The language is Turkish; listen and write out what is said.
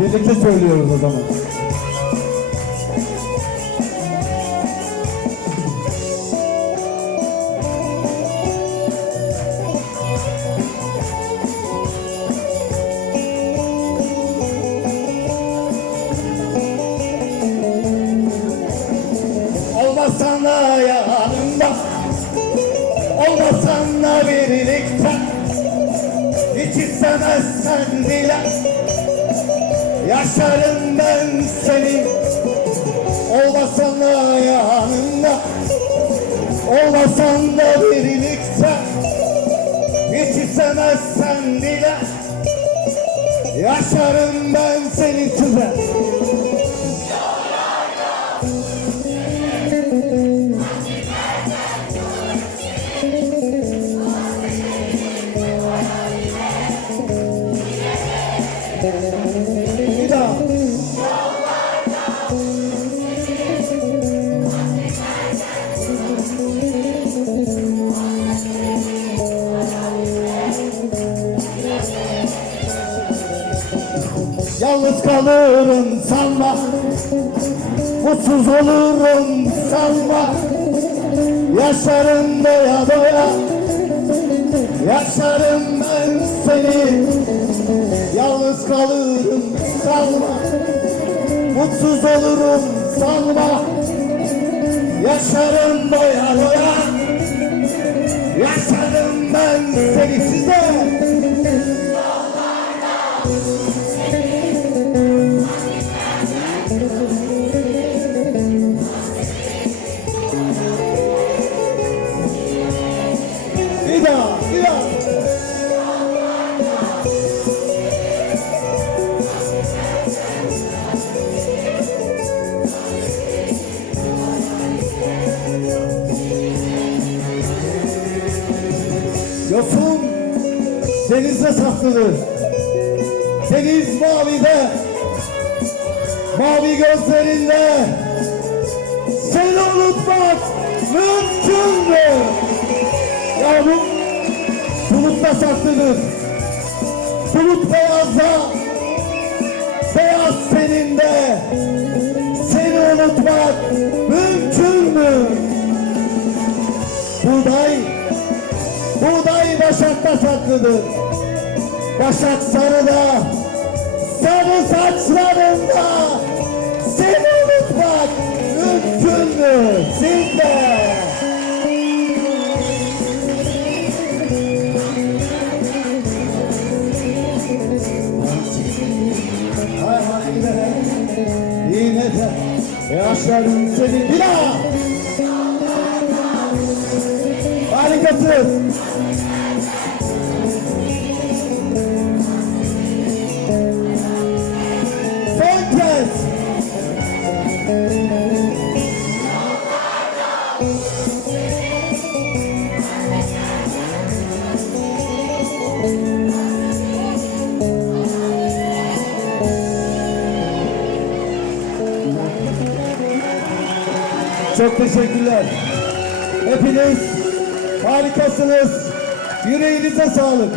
Birlikte söylüyoruz o zaman. Olmasan da yanımda birlikte Hiç istemezsen bile Yaşarım ben senin Olmasan da yanımda. Olmasan da birlikte. Hiç istemezsen bile. Yaşarım ben senin size Yalnız kalırım sanma Mutsuz olurum sanma Yaşarım doya doya. Yaşarım ben seni. Yalnız kalırım sanma Mutsuz olurum sanma Yaşarım doya doya. Yaşarım ben seni Yosun denizde saklıdır. Deniz mavide, mavi gözlerinde seni unutmak mümkün mü? Yağmur bulutta saklıdır. Bulut beyazda, beyaz teninde seni unutmak Buğday Başak'ta saklıdır. Başak sarıda, sarı saçlarında seni unutmak mümkün mü? Yine de, yaşarım seni bir daha. Harikasın. Çok teşekkürler. Hepiniz harikasınız. Yüreğinize sağlık.